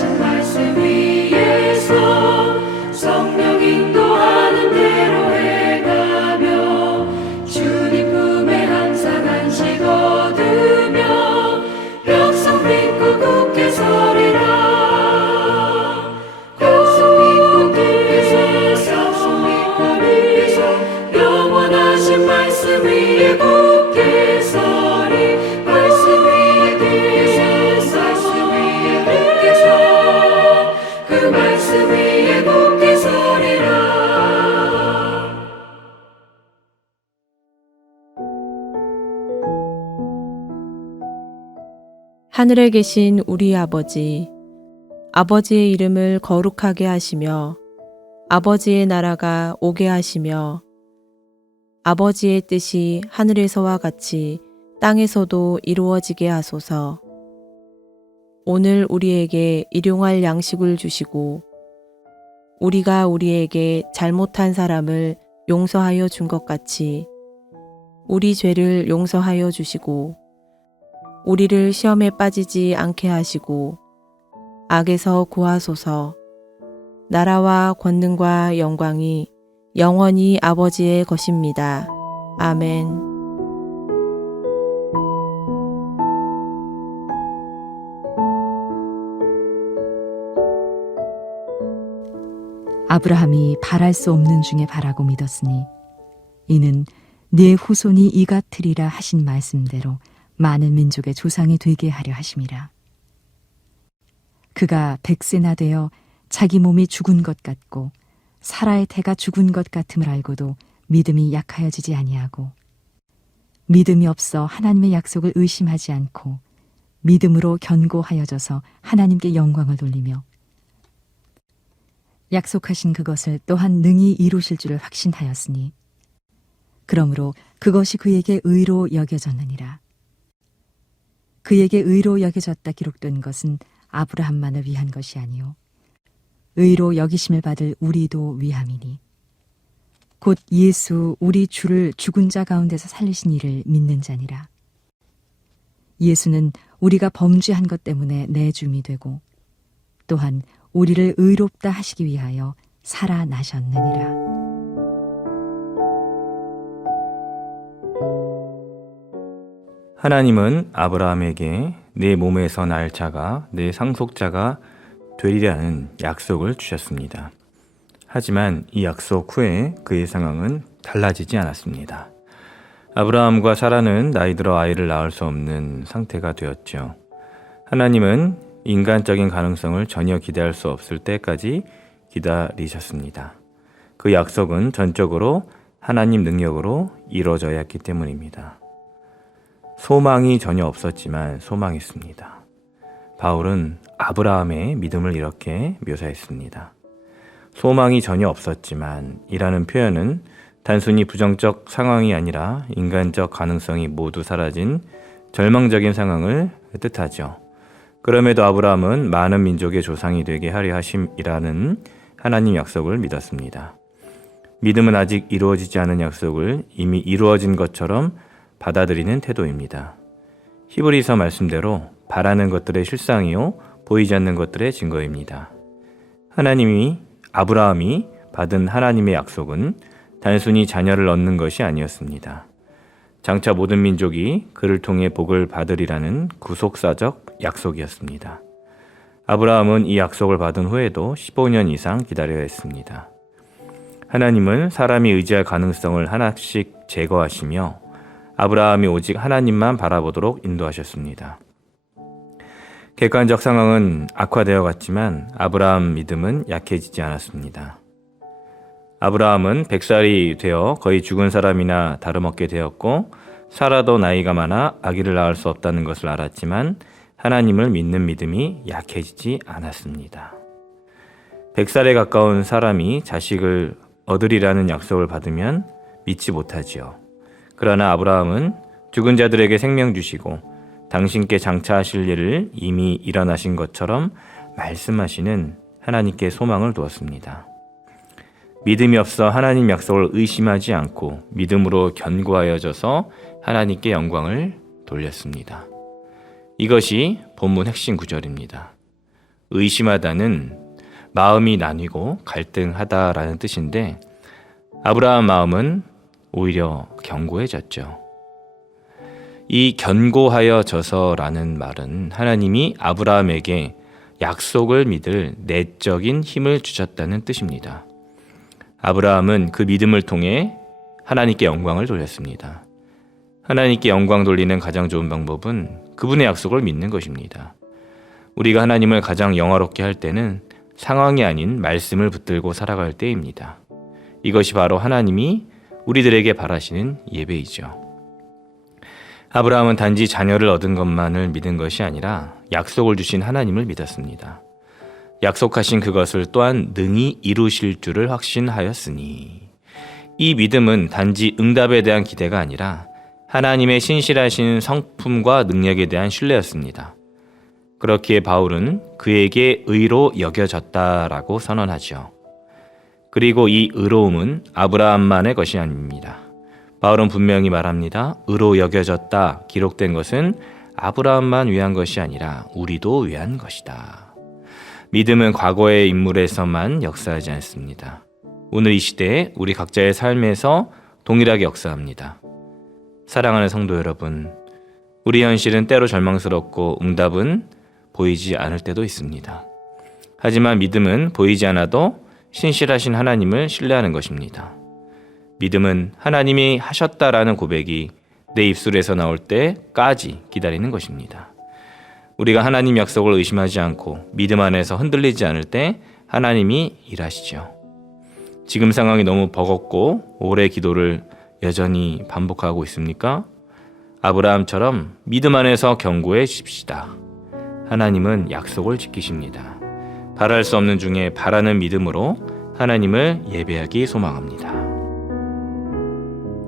영원하신 말씀 위에서 성령 인도하는 대로 해가며 주님 품에 항상 안식 얻으며 약속 믿고 굳게 서리라. 약속 믿고 굳게 서서 영원하신 말씀 위에 굳게 서리. 말씀 위에 굳게 서 그 말씀 위에 굳게 서리라. 하늘에 계신 우리 아버지, 아버지의 이름을 거룩하게 하시며 아버지의 나라가 오게 하시며 아버지의 뜻이 하늘에서와 같이 땅에서도 이루어지게 하소서. 오늘 우리에게 일용할 양식을 주시고 우리가 우리에게 잘못한 사람을 용서하여 준 것 같이 우리 죄를 용서하여 주시고 우리를 시험에 빠지지 않게 하시고 악에서 구하소서. 나라와 권능과 영광이 영원히 아버지의 것입니다. 아멘. 아브라함이 바랄 수 없는 중에 바라고 믿었으니 이는 네 후손이 이같으리라 하신 말씀대로 많은 민족의 조상이 되게 하려 하심이라. 그가 100세나 되어 자기 몸이 죽은 것 같고 사라의 태가 죽은 것 같음을 알고도 믿음이 약하여지지 아니하고 믿음이 없어 하나님의 약속을 의심하지 않고 믿음으로 견고하여져서 하나님께 영광을 돌리며 약속하신 그것을 또한 능히 이루실 줄을 확신하였으니 그러므로 그것이 그에게 의로 여겨졌느니라. 그에게 의로 여겨졌다 기록된 것은 아브라함만을 위한 것이 아니요 의로 여기심을 받을 우리도 위함이니 곧 예수 우리 주를 죽은 자 가운데서 살리신 이를 믿는 자니라. 예수는 우리가 범죄한 것 때문에 내줌이 되고 또한 우리를 의롭다 하시기 위하여 살아나셨느니라. 하나님은 아브라함에게 내 몸에서 날 자가 내 상속자가 되리라는 약속을 주셨습니다. 하지만 이 약속 후에 그의 상황은 달라지지 않았습니다. 아브라함과 사라는 나이 들어 아이를 낳을 수 없는 상태가 되었죠. 하나님은 인간적인 가능성을 전혀 기대할 수 없을 때까지 기다리셨습니다. 그 약속은 전적으로 하나님 능력으로 이루어져야 했기 때문입니다. 소망이 전혀 없었지만 소망했습니다. 바울은 아브라함의 믿음을 이렇게 묘사했습니다. 소망이 전혀 없었지만 이라는 표현은 단순히 부정적 상황이 아니라 인간적 가능성이 모두 사라진 절망적인 상황을 뜻하죠. 그럼에도 아브라함은 많은 민족의 조상이 되게 하려 하심이라는 하나님 약속을 믿었습니다. 믿음은 아직 이루어지지 않은 약속을 이미 이루어진 것처럼 받아들이는 태도입니다. 히브리서 말씀대로 바라는 것들의 실상이요 보이지 않는 것들의 증거입니다. 아브라함이 받은 하나님의 약속은 단순히 자녀를 얻는 것이 아니었습니다. 장차 모든 민족이 그를 통해 복을 받으리라는 구속사적 약속이었습니다. 아브라함은 이 약속을 받은 후에도 15년 이상 기다려야 했습니다. 하나님은 사람이 의지할 가능성을 하나씩 제거하시며 아브라함이 오직 하나님만 바라보도록 인도하셨습니다. 객관적 상황은 악화되어 갔지만 아브라함 믿음은 약해지지 않았습니다. 아브라함은 100살이 되어 거의 죽은 사람이나 다름없게 되었고 사라도 나이가 많아 아기를 낳을 수 없다는 것을 알았지만 하나님을 믿는 믿음이 약해지지 않았습니다. 100살에 가까운 사람이 자식을 얻으리라는 약속을 받으면 믿지 못하지요. 그러나 아브라함은 죽은 자들에게 생명 주시고 당신께 장차하실 일을 이미 일어나신 것처럼 말씀하시는 하나님께 소망을 두었습니다. 믿음이 없어 하나님 약속을 의심하지 않고 믿음으로 견고하여져서 하나님께 영광을 돌렸습니다. 이것이 본문 핵심 구절입니다. 의심하다는 마음이 나뉘고 갈등하다라는 뜻인데 아브라함 마음은 오히려 견고해졌죠. 이 견고하여져서라는 말은 하나님이 아브라함에게 약속을 믿을 내적인 힘을 주셨다는 뜻입니다. 아브라함은 그 믿음을 통해 하나님께 영광을 돌렸습니다. 하나님께 영광 돌리는 가장 좋은 방법은 그분의 약속을 믿는 것입니다. 우리가 하나님을 가장 영화롭게 할 때는 상황이 아닌 말씀을 붙들고 살아갈 때입니다. 이것이 바로 하나님이 우리들에게 바라시는 예배이죠. 아브라함은 단지 자녀를 얻은 것만을 믿은 것이 아니라 약속을 주신 하나님을 믿었습니다. 약속하신 그것을 또한 능히 이루실 줄을 확신하였으니 이 믿음은 단지 응답에 대한 기대가 아니라 하나님의 신실하신 성품과 능력에 대한 신뢰였습니다. 그렇기에 바울은 그에게 의로 여겨졌다라고 선언하죠. 그리고 이 의로움은 아브라함만의 것이 아닙니다. 바울은 분명히 말합니다. 의로 여겨졌다 기록된 것은 아브라함만 위한 것이 아니라 우리도 위한 것이다. 믿음은 과거의 인물에서만 역사하지 않습니다. 오늘 이 시대에 우리 각자의 삶에서 동일하게 역사합니다. 사랑하는 성도 여러분, 우리 현실은 때로 절망스럽고 응답은 보이지 않을 때도 있습니다. 하지만 믿음은 보이지 않아도 신실하신 하나님을 신뢰하는 것입니다. 믿음은 하나님이 하셨다라는 고백이 내 입술에서 나올 때까지 기다리는 것입니다. 우리가 하나님 약속을 의심하지 않고 믿음 안에서 흔들리지 않을 때 하나님이 일하시죠. 지금 상황이 너무 버겁고 오래 기도를 여전히 반복하고 있습니까? 아브라함처럼 믿음 안에서 견고해집시다. 하나님은 약속을 지키십니다. 바랄 수 없는 중에 바라는 믿음으로 하나님을 예배하기 소망합니다.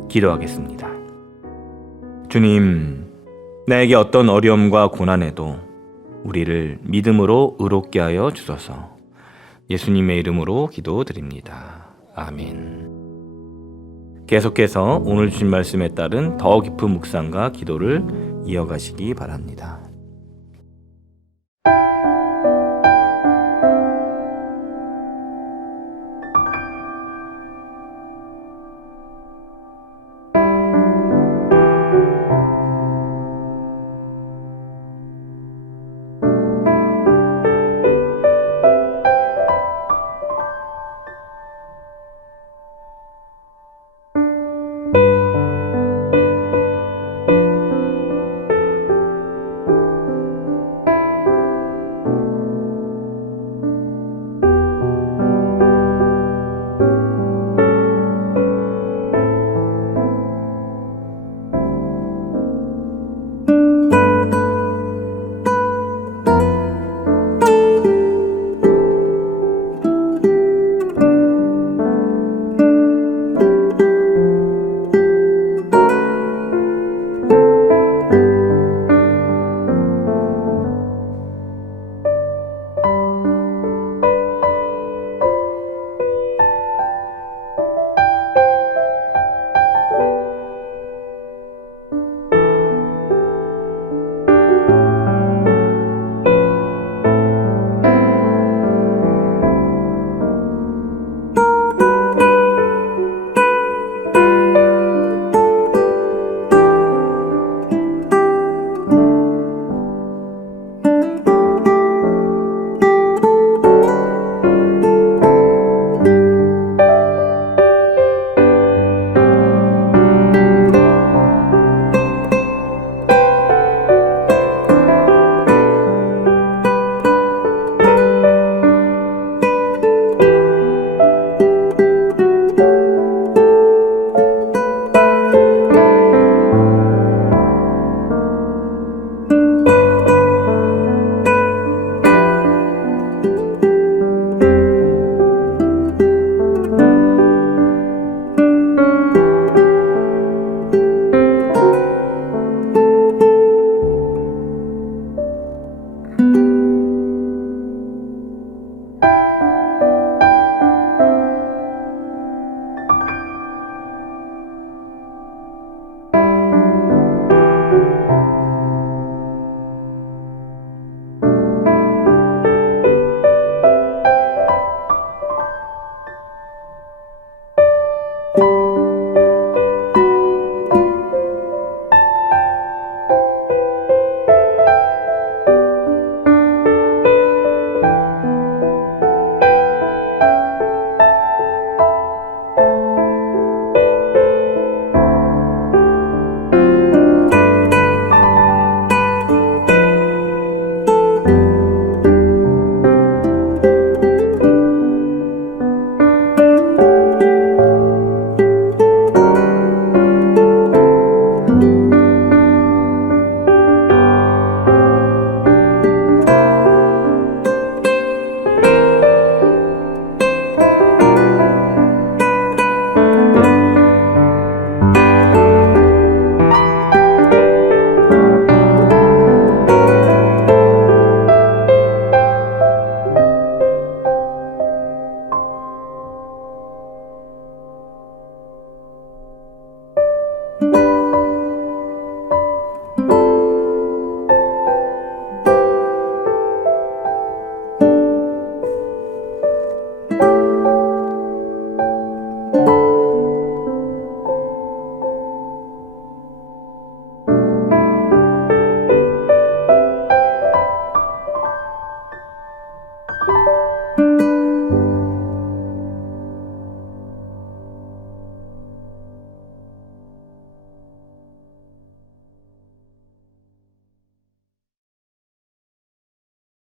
기도하겠습니다. 주님, 나에게 어떤 어려움과 고난에도 우리를 믿음으로 의롭게 하여 주소서. 예수님의 이름으로 기도드립니다. 아멘. 계속해서 오늘 주신 말씀에 따른 더 깊은 묵상과 기도를 이어가시기 바랍니다.